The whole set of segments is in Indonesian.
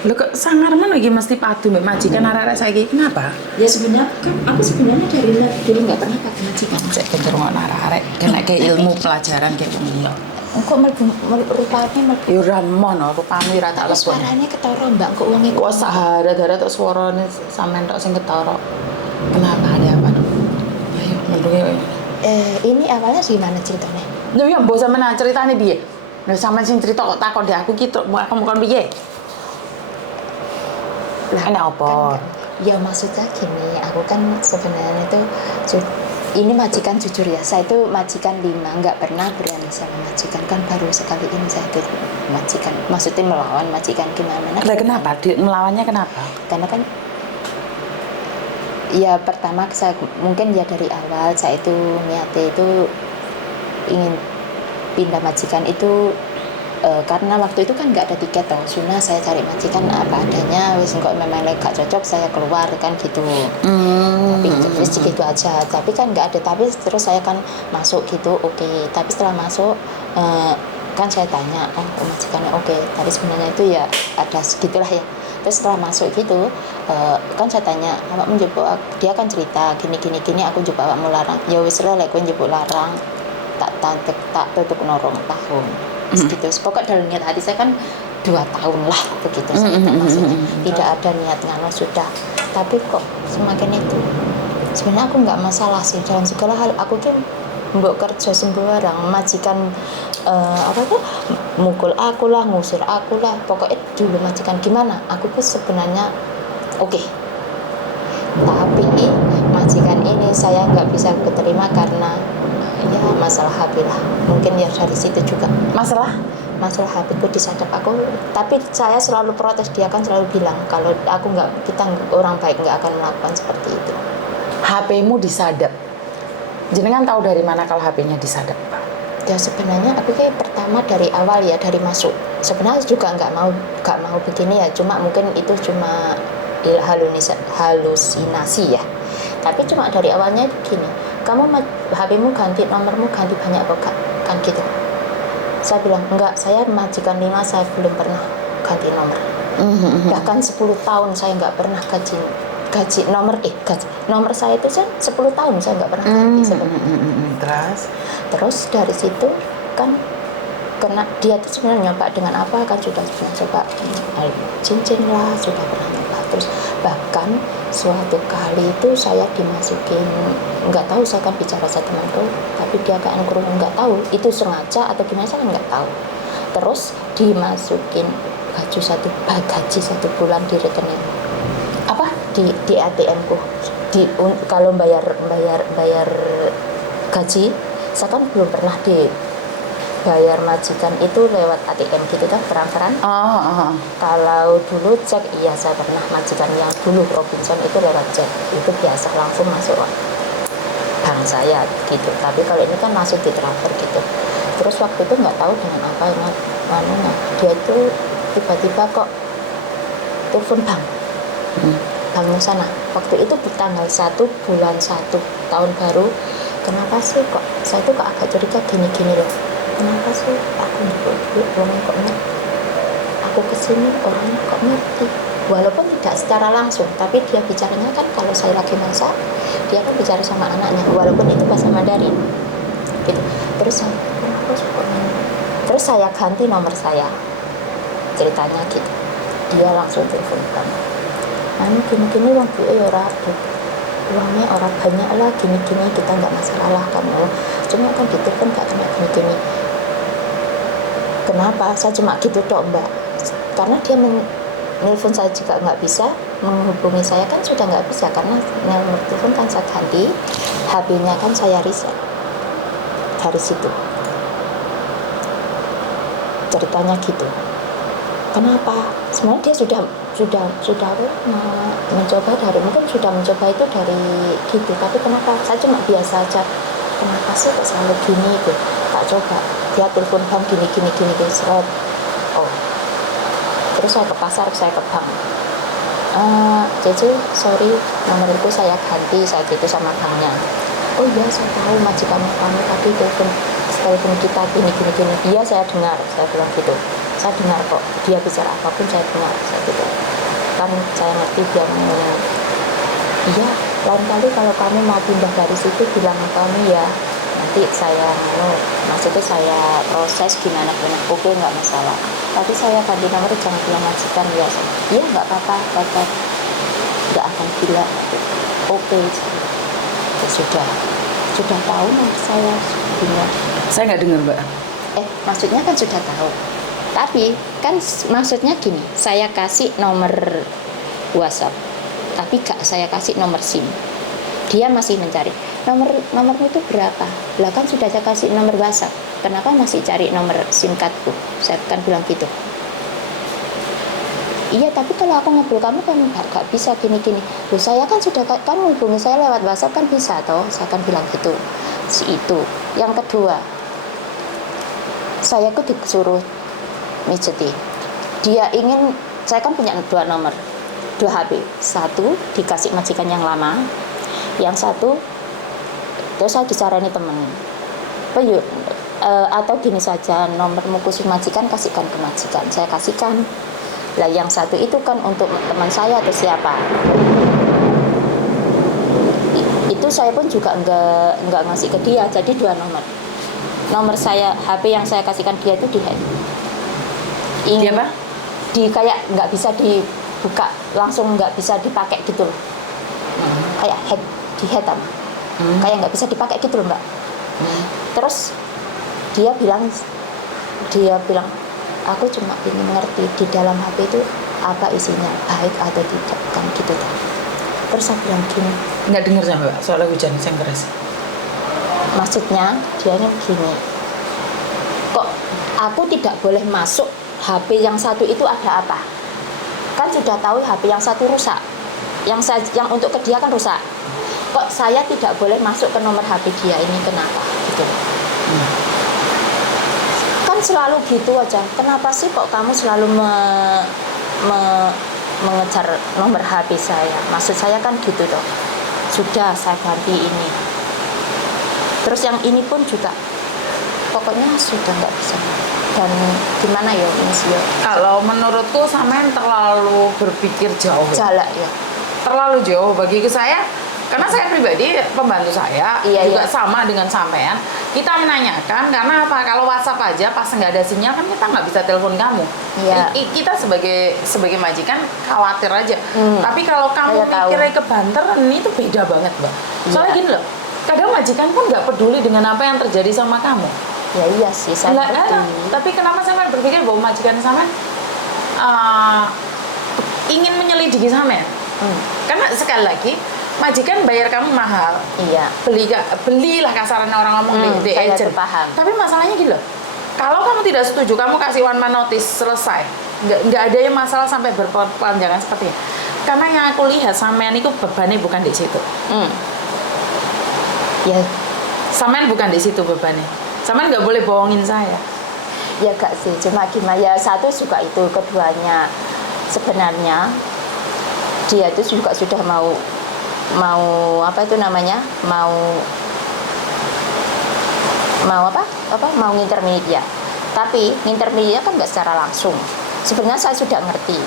Lho kok sangar men iki mesti padu mbek majikan arek-arek saiki kenapa? Ya sebenarnya kan aku sebenarnya dari dulu nggak pernah pakai majikan. Cek bentar ngono arek-arek kena ke ilmu pelajaran kayak ngono. Kok rupanya Ya ora mono aku pamit ra tak lepon. suaranya ketara mbak, kok uangnya Kok sahara-hara tok suarane sampean tok sing ketara. Kenapa ada apa? Ayo mendunge. Ini awalnya gimana ceritanya? Lho ya mbok sampean ceritane piye? Lah sampean sing cerita kok takon deh aku ki aku mau kon piye? Lah Enak apa? kan, ya maksudnya gini, aku kan sebenarnya itu ini majikan jujur ya, saya itu majikan 5, nggak pernah berani sama majikan, kan baru sekali ini saya itu majikan, maksudnya melawan majikan gimana? Lah kenapa? Melawannya kenapa? Karena kan ya pertama saya mungkin ya dari awal saya itu niatnya itu ingin pindah majikan itu karena waktu itu kan nggak ada tiket toh, Suna saya cari majikan apa adanya, wis kok memang gak cocok saya keluar kan gitu. Tapi terus gitu aja, tapi kan nggak ada, tapi terus saya kan masuk gitu, oke. Tapi setelah masuk kan saya tanya, oh majikannya oke, tapi sebenarnya itu ya ada segitulah ya. Terus setelah masuk gitu kan saya tanya, awak menjebuk, dia kan cerita gini aku jebuk awak mau larang, ya wis lah aku jebuk larang tak tutup norong tahun gitu. Pokok dalam niat hati saya kan 2 tahun lah begitu saya maksudnya tidak ada niat ngano sudah. Tapi kok semakin itu sebenarnya aku nggak masalah sih dalam segala hal, aku tuh mbok kerja sembarang, majikan apa tuh mukul aku lah, ngusir aku lah, pokoknya dulu majikan gimana aku tuh sebenarnya oke. Tapi majikan ini saya nggak bisa keterima karena ya masalah HP lah, mungkin ya dari situ juga masalah HP ku disadap aku. Tapi saya selalu protes, dia kan selalu bilang kalau aku nggak, kita orang baik nggak akan melakukan seperti itu. HP-mu disadap. Jenengan tahu dari mana kalau HP-nya disadap, Pak? Ya sebenarnya aku kayak pertama dari awal ya, dari masuk sebenarnya juga nggak mau begini ya, cuma mungkin itu cuma halusinasi ya. Tapi cuma dari awalnya gini, kamu HP-mu ganti, nomormu ganti banyak kok kan gitu. Saya bilang enggak, saya majikan 5 saya belum pernah ganti nomor. Bahkan 10 tahun saya nggak pernah gaji nomor saya itu kan 10 tahun saya nggak pernah ganti sebenarnya. Terus dari situ kan kena dia tuh sebenarnya nyoba dengan apa kan, sudah pernah coba cincin lah, sudah pernah nyoba. Terus bahkan suatu kali itu saya dimasukin, nggak tahu, saya kan bicara sama temanku, tapi dia kayak kurung, nggak tahu itu sengaja atau gimana saya nggak tahu. Terus dimasukin gaji satu bulan di rekening apa di ATM ku, kalau bayar gaji saya kan belum pernah dibayar majikan itu lewat ATM gitu kan, peran-peran. Kalau dulu cek, iya saya pernah majikan yang dulu Robinson itu lewat cek, itu biasa langsung masuk bank saya gitu. Tapi kalau ini kan langsung ditransfer gitu. Terus waktu itu nggak tahu dengan apa namanya, dia itu tiba-tiba kok telepon banknya sana. Waktu itu tanggal 1 bulan 1 tahun baru. Kenapa sih kok saya tuh agak curiga gini loh, kenapa sih aku nyebut orang kok ngerti, aku kesini orangnya kok ngerti, walaupun tidak secara langsung, tapi dia bicaranya kan kalau saya lagi masak, dia kan bicara sama anaknya, walaupun itu bahasa Mandarin gitu. Terus saya, kenapa sih kok ngerti? Terus saya ganti nomor saya, ceritanya gitu. Dia langsung telepon kamu, gini uang ya rapi, uangnya orang banyak lah, gini kita nggak masalah lah kamu, cuma kan ditelepon nggak kena gini. Kenapa? Saya cuma gitu dong mbak, karena dia nelfon saya juga nggak bisa, menghubungi saya kan sudah nggak bisa, karena nomor telepon kan saya ganti, HP-nya kan saya reset. Dari situ ceritanya gitu. Kenapa? Sebenarnya dia sudah mencoba mencoba itu dari gitu, tapi kenapa? Saya cuma biasa aja. Kenapa sih kok selalu gini gitu? Tak coba. Dia telepon bank gini seret. Oh. Terus saya ke pasar, saya ke bank. Cece, sorry, nomor itu saya ganti, saya gitu sama banknya. Oh iya, saya tahu majikan kamu tadi telepon kita gini. Iya, saya dengar, saya bilang gitu. Saya dengar kok, dia bicara apapun saya dengar, saya gitu. kan saya ngerti dia ngomongnya, iya lain kali kalau kamu mau pindah dari situ bilang kami ya, nanti saya maksudnya saya proses gimana, oke nggak masalah, tapi saya ganti nomor jangan bilang majikan ya. Iya nggak apa-apa, tetap nggak akan bilang. Oke, ya sudah tahu nomor saya punya. Saya nggak dengar, Mbak. Maksudnya kan sudah tahu, tapi kan maksudnya gini, saya kasih nomor WhatsApp tapi gak saya kasih nomor SIM, dia masih mencari nomormu itu berapa lah, kan sudah saya kasih nomor WhatsApp, kenapa masih cari nomor SIM cardku, saya kan bilang gitu. Iya tapi kalau aku ngobrol kamu gak bisa gini-gini. Loh saya kan sudah, kamu hubungi saya lewat WhatsApp kan bisa toh, saya kan bilang gitu. Itu yang kedua, saya tuh disuruh mijeti, dia ingin, saya kan punya 2 nomor, 2 HP, satu dikasih majikan yang lama, yang satu terus saya disarani temen, atau gini saja, nomormu khusus majikan kasihkan ke majikan, saya kasihkan lah. Yang satu itu kan untuk teman saya atau siapa, itu saya pun juga enggak ngasih ke dia, jadi 2 nomor saya, HP yang saya kasihkan dia itu dihack. Dia apa? Kayak nggak bisa dibuka langsung, nggak bisa dipakai gitu loh. Kayak dihack kayak nggak bisa dipakai gitu loh Mbak. Terus dia bilang aku cuma ingin mengerti di dalam HP itu apa isinya, baik atau tidak, kan gitu kan. Terus saya bilang gini, Nggak dengar sama Mbak, soalnya hujan yang keras. maksudnya dia gini, kok aku tidak boleh masuk HP yang satu itu ada apa? Kan sudah tahu HP yang satu rusak, yang untuk ke dia kan rusak. Kok saya tidak boleh masuk ke nomor HP dia ini, kenapa? Gitu. Kan selalu gitu aja. Kenapa sih kok kamu selalu mengejar nomor HP saya? Maksud saya kan gitu toh. Sudah saya ganti ini. Terus yang ini pun juga, pokoknya sudah nggak bisa. Dan gimana ya Miss yo? Kalau menurutku sampean terlalu berpikir jauh. Jalak ya. Terlalu jauh bagi saya, karena saya pribadi, pembantu saya juga sama dengan sampean. Kita menanyakan karena apa? Kalau WhatsApp aja pas nggak ada sinyal kan kita nggak bisa telepon kamu. Iya. Kita sebagai majikan khawatir aja. Tapi kalau kamu mikirnya kebanteran, ini tuh beda banget, Mbak. Soalnya gini loh, kadang majikan pun nggak peduli dengan apa yang terjadi sama kamu. Ya iya sih, saya ngerti. Tapi kenapa saya berpikir bahwa majikan sama ingin menyelidiki sampean? Karena sekali lagi majikan bayar kamu mahal. Iya. Belilah kasarannya orang ngomong di saya agent. paham. Tapi masalahnya gitu loh. Kalau kamu tidak setuju, kamu kasih one man notice, selesai. Nggak ada yang masalah sampai berpanjangan seperti ini. Karena yang aku lihat sampean itu bebannya bukan di situ. Ya. Sampean bukan di situ bebannya. Sampean nggak boleh bohongin saya. Ya gak sih, cuma gimana ya, satu juga itu, keduanya sebenarnya dia itu juga sudah mau apa itu namanya, mau ngintermediate ya, tapi ngintermediate kan nggak secara langsung. Sebenarnya saya sudah ngerti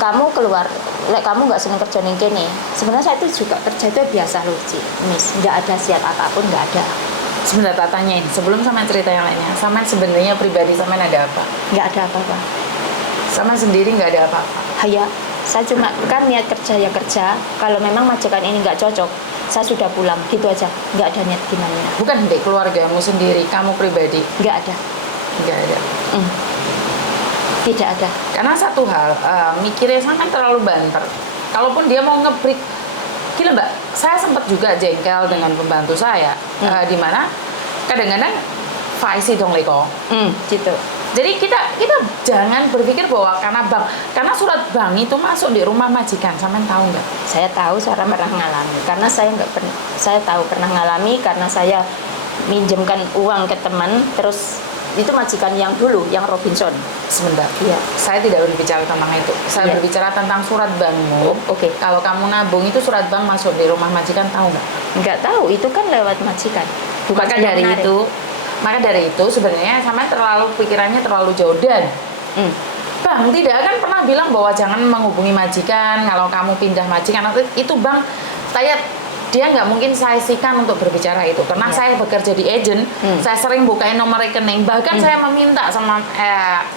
kamu keluar, kamu nggak seneng kerja ning kene. Sebenarnya saya itu juga kerja itu biasa loh sih Miss, nggak ada siap apapun, nggak ada. Sebenarnya tak tanya ini, sebelum sama cerita yang lainnya, sama sebenarnya pribadi sama ada apa? Nggak ada apa-apa. Sama sendiri nggak ada apa-apa. Ya, saya cuma kan niat kerja ya kerja. Kalau memang majikan ini nggak cocok, saya sudah pulang, gitu aja. Nggak ada niat gimana. Bukan di keluargamu sendiri, kamu pribadi? Nggak ada. Nggak ada. Tidak ada. Karena satu hal, mikirnya sangat terlalu banter. Kalaupun dia mau ngebreak, gila Mbak, saya sempat juga jengkel dengan pembantu saya, di mana kadang-kadang faisi dong leko. Gitu. Jadi kita jangan berpikir bahwa karena surat bank itu masuk di rumah majikan, sampean tahu nggak? Saya tahu, saya pernah ngalami. Karena saya tahu pernah ngalami karena saya minjemkan uang ke teman, terus itu majikan yang dulu, yang Robinson. Sebentar. Iya. Saya tidak berbicara tentang itu. Saya berbicara tentang surat bankmu. Oke. Kalau kamu nabung itu surat bank masuk di rumah majikan, tahu nggak? Nggak tahu, itu kan lewat majikan. Maka dari itu sebenarnya sama pikirannya terlalu jauh dan Bang tidak akan pernah bilang bahwa jangan menghubungi majikan kalau kamu pindah majikan atau itu bang. Dia nggak mungkin saya sikan untuk berbicara itu karena saya bekerja di agent, saya sering bukain nomor rekening, bahkan saya meminta sama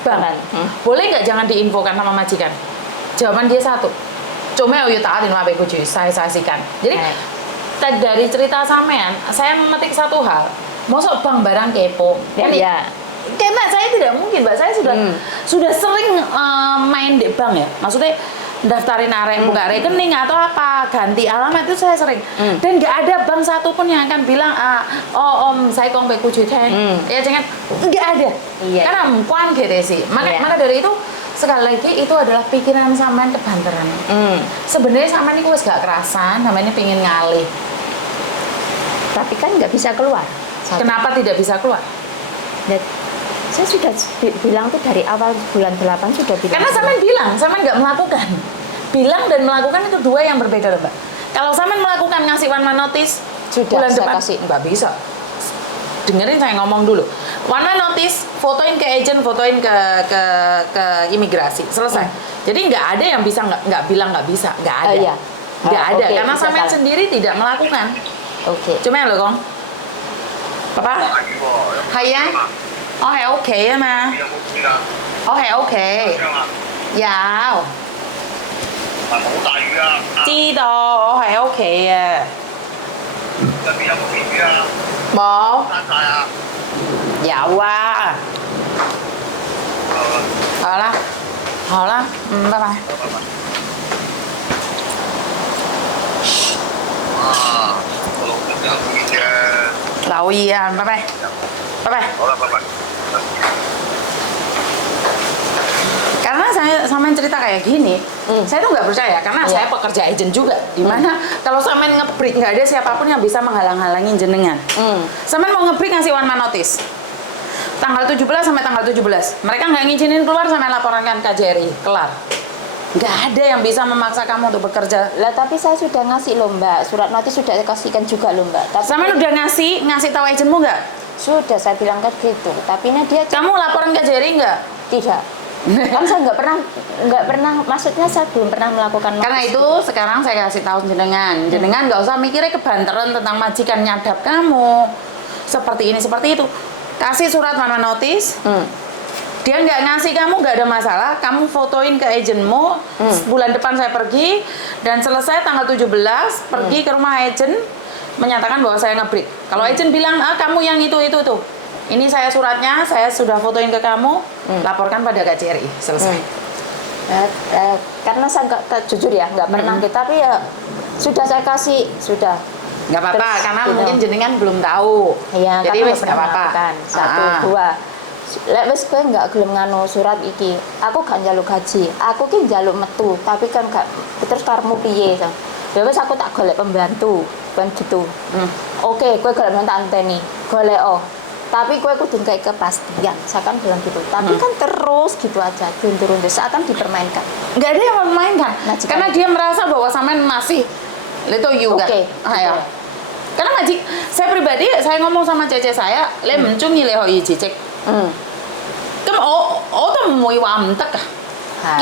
bang, boleh nggak jangan diinfokan sama majikan. Jawaban dia satu, cuma yo taatin wae kudu saya sikan. Jadi dari cerita sampean saya memetik satu hal, mosok bang barang kepo. Ya. Karena saya tidak mungkin, Mbak. Saya sudah sering main di bank ya. Maksudnya daftarin arek buka rekening atau apa, ganti alamat itu saya sering. Dan nggak ada bank satupun yang akan bilang, oh om saya kong kucu ya jangan, nggak ada. Iya. Karena empuan gitu sih. Maka dari itu sekali lagi itu adalah pikiran sampean kebanteran. Sebenarnya sampean ini wis gak kerasan, sampean ini pengen ngalih. Tapi kan nggak bisa keluar. Kenapa tidak bisa keluar? Saya sudah bilang tuh dari awal bulan 8 sudah bilang. Karena sampean bilang, sampean nggak melakukan. Bilang dan melakukan itu dua yang berbeda, Mbak. Kalau sampean melakukan ngasih one man notice sudah bulan saya depan kasih. nggak bisa. Dengerin saya ngomong dulu. One man notice, fotoin ke agent, fotoin ke imigrasi, selesai. Jadi nggak ada yang bisa nggak bilang nggak bisa, nggak ada. Iya. Nggak ada, Okay, karena sampean salah. sendiri tidak melakukan. Oke. Cuma ya loh, Kong. Papa? Hai. Oh, hay ok mà. Oh, hay ok. Dạ.好大雨啊！知道，我係 OK 啊。入邊有冇雨啊？冇。山晒啊！有啊。好啦，好啦，拜拜。拜拜。啊，我老公有雨啫。留意啊，拜拜。拜拜。好啦，拜拜。 Karena saya sampean cerita kayak gini, saya tuh nggak percaya karena saya pekerja agent juga. Dimana kalau sampean nge-break nggak ada siapapun yang bisa menghalang-halangi jenengan. Sampean mau nge-break ngasih one man notice. Tanggal 17 sampai tanggal 17. Mereka nggak ngizinin keluar sampai laporankan KJRI, kelar. Nggak ada yang bisa memaksa kamu untuk bekerja. Lah tapi saya sudah ngasih loh Mbak, surat notis sudah saya kasihkan juga loh Mbak. Tapi Sampean udah ngasih tahu agentmu nggak? sudah saya bilang kan gitu. Tapi ini dia Kamu laporan KJRI nggak? tidak. Kan saya nggak pernah, maksudnya saya belum pernah melakukan. Karena itu sekarang saya kasih tahu jenengan nggak usah mikirnya kebanteran tentang majikan nyadap kamu seperti ini seperti itu. Kasih surat one man notice. Dia nggak ngasih kamu nggak ada masalah. Kamu fotoin ke agentmu. Bulan depan saya pergi dan selesai tanggal 17 pergi ke rumah agent menyatakan bahwa saya nge-break. Kalau agent bilang kamu yang itu. Ini saya suratnya, saya sudah fotoin ke kamu, laporkan pada KJRI, selesai. Karena saya nggak jujur ya, nggak pernah gitu, tapi ya sudah saya kasih, sudah. Nggak apa-apa, Terus, karena gitu. mungkin jenengan belum tahu. Iya, Jadi karena wes nggak apa-apa. Satu, dua. Lek wis kowe nggak gelem nganu surat iki, aku gak njaluk gaji, aku ki njaluk metu, tapi kan gak terus karepmu piye kan. Ya wis aku tak golek pembantu, kan gitu. Oke, kowe golek pembantu anteni, golek tapi kue kudu kayak kepastian, saya kan bilang gitu. Tapi kan terus gitu aja, turun seakan dipermainkan. Nggak ada yang memainkan, Majikan. karena dia merasa bahwa sampean masih itu juga. Oke, ya. gitu. Karena saya pribadi, saya ngomong sama cece saya, le mencungi le hoi cicek. Kem tuh mau entek kah?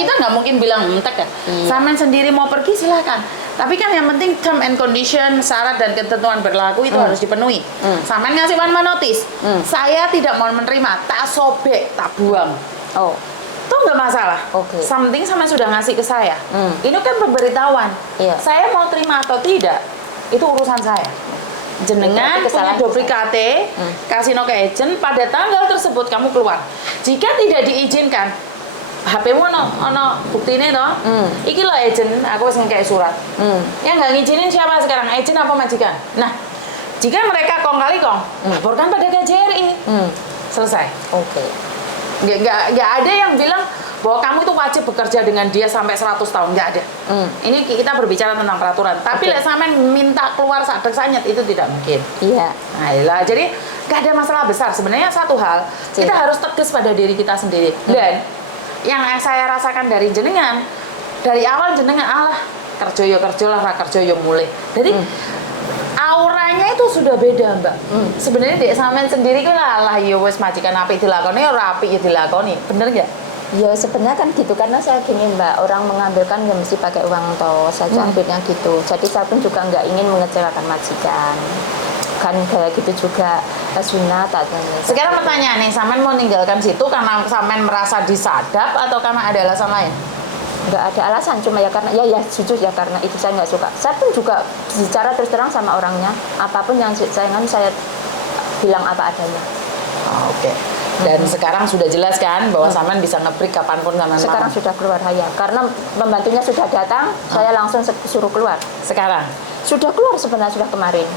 Kita nggak mungkin bilang entek kan. Sampean sendiri mau pergi silakan. Tapi kan yang penting term and condition, syarat dan ketentuan berlaku itu harus dipenuhi. Sampean ngasih one man notice. Saya tidak mau menerima, tak sobek, tak buang. Oh, Itu nggak masalah. Oke. Something sama sudah ngasih ke saya. Ini kan pemberitahuan. Iya. Saya mau terima atau tidak, itu urusan saya. Jenengan Berarti punya kesalahan duplikate, kasih no ke agent, pada tanggal tersebut kamu keluar. Jika tidak diizinkan, HP-mu ono bukti ini toh. Iki lo agent, aku harus ngekei surat. Yang nggak ngizinin siapa sekarang? Agent apa majikan? Nah, jika mereka kong kali kong, laporkan pada KJRI. Selesai. oke. Nggak ada yang bilang bahwa kamu itu wajib bekerja dengan dia sampai 100 tahun. Nggak ada. Ini kita berbicara tentang peraturan. Tapi lek sampean minta keluar saat sanyet itu tidak mungkin. Iya. Nah, iyalah. Jadi nggak ada masalah besar. Sebenarnya satu hal, kita harus tegas pada diri kita sendiri. Dan yang saya rasakan dari jenengan, dari awal jenengan Allah kerja lah, kerja mulai. Jadi auranya itu sudah beda Mbak. Sebenarnya dek sampean sendiri kan lah ya wes majikan api dilakoni, ora api ya dilakoni. Bener nggak? Ya sebenarnya kan gitu, karena saya gini Mbak, orang mengambil kan nggak mesti pakai uang toh, saya ambilnya gitu. Jadi saya pun juga nggak ingin mengecewakan majikan. Kan kayak gitu juga sunat atau Sekarang pertanyaan nih, Samen mau ninggalkan situ karena Samen merasa disadap atau karena ada alasan lain? nggak ada alasan, cuma ya karena ya jujur ya karena itu saya nggak suka. Saya pun juga bicara terus terang sama orangnya, apapun yang saya bilang apa adanya. Oke. Dan sekarang sudah jelas kan bahwa Samen bisa nge-break kapanpun Samen Sekarang mau. sudah keluar ya, karena pembantunya sudah datang, saya langsung suruh keluar. Sekarang. Sudah keluar sebenarnya, sudah kemarin.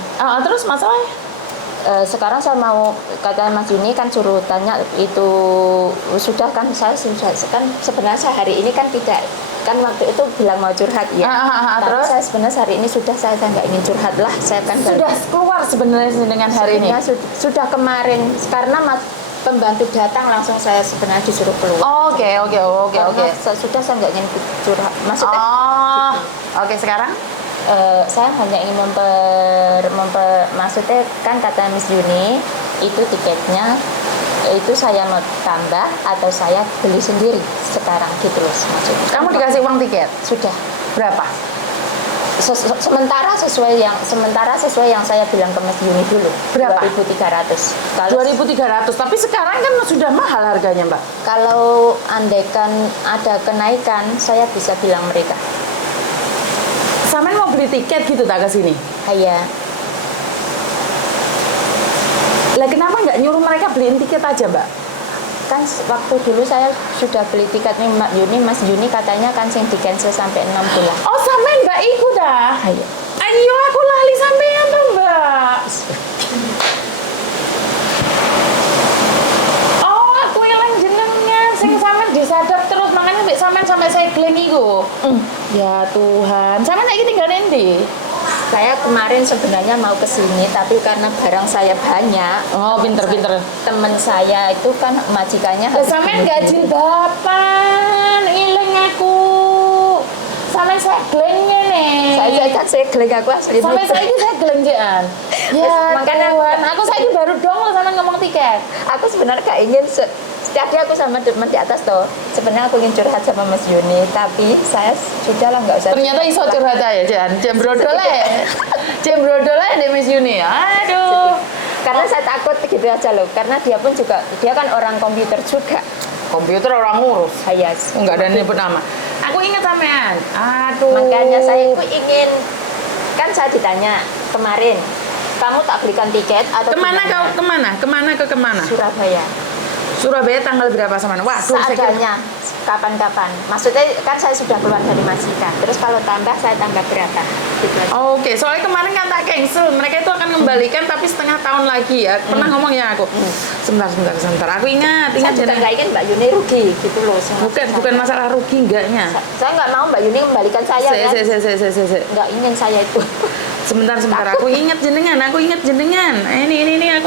Terus masalahnya? Sekarang saya mau, kata Mas Juni kan suruh tanya itu sudah kan, saya sudah kan sebenarnya saya hari ini kan tidak, kan waktu itu bilang mau curhat ya. Tapi terus? saya sebenarnya hari ini sudah saya nggak ingin curhat lah, saya kan Sudah keluar sebenarnya dengan hari ini. sebenarnya sudah kemarin karena pembantu datang langsung saya sebenarnya disuruh keluar. Oke. Karena sudah saya nggak ingin curhat, maksudnya Oke, sekarang? saya hanya ingin maksudnya kan kata Miss Yuni itu tiketnya itu saya mau tambah atau saya beli sendiri sekarang gitu loh maksudnya. Kamu dikasih uang tiket? Sudah. Berapa? Sementara sesuai yang saya bilang ke Mas Yuni dulu. Berapa? 2.300. Kalau 2.300, tapi sekarang kan sudah mahal harganya, Mbak. kalau andaikan ada kenaikan, saya bisa bilang mereka. Samen mau beli tiket gitu tak ke sini? Iya. Lah kenapa nggak nyuruh mereka beliin tiket aja, Mbak? Kan waktu dulu saya sudah beli tiket nih Mbak Yuni, Mas Yuni katanya kan sing di cancel sampai 6 bulan. Oh, Samen nggak ikut dah? Ayo. Ayo, aku lali sampean tuh, Mbak. Oh, aku elang jenengan sing Samen disadap terus makanya mbek Samen sampai saya glen iku. Ya Tuhan, Samen saiki tinggal ndi? Saya kemarin sebenarnya mau ke sini tapi karena barang saya banyak. Oh, pinter-pinter. Temen saya itu kan majikannya Lah harus Samen bunuh gak diri. jilbaban, iling aku. Samen saya glen ngene. Saya geleng aku asli. Sampai saiki saya gelenjean. Ya, Makanya Tuhan, aku saiki baru dong lo Samen ngomong tiket. Aku sebenarnya gak ingin tadi aku sama teman di atas tuh. Sebenarnya aku ingin curhat sama Mas Yuni, tapi saya sudah lah nggak usah. Ternyata iso curhat aja, Jan. Jam brodol Jam brodol deh Miss Yuni. Aduh. Karena saya takut gitu aja loh. Karena dia pun juga, dia kan orang komputer juga. Komputer orang ngurus. Saya Enggak ada nyebut nama. Aku ingat sampean. Aduh. makanya saya itu ingin, kan saya ditanya kemarin, kamu tak belikan tiket atau Kemana gimana? kau? Kemana? Kemana? Surabaya. Surabaya tanggal berapa sama? Waduh, saya kira- Seadanya, kapan-kapan. Maksudnya kan saya sudah keluar dari majikan. Terus kalau tambah saya tambah berapa? Gitu aja. Oke, soalnya kemarin kan tak cancel. Mereka itu akan mengembalikan tapi setengah tahun lagi ya. Pernah ngomong ya aku. Sebentar. Aku ingat Saya juga Jan. nggak ingin Mbak Yuni rugi gitu loh. sama Bukan saya. masalah rugi enggaknya. Saya nggak mau Mbak Yuni kembalikan saya kan. Se. Nggak ingin saya itu. Sebentar. Aku ingat jenengan. Ini aku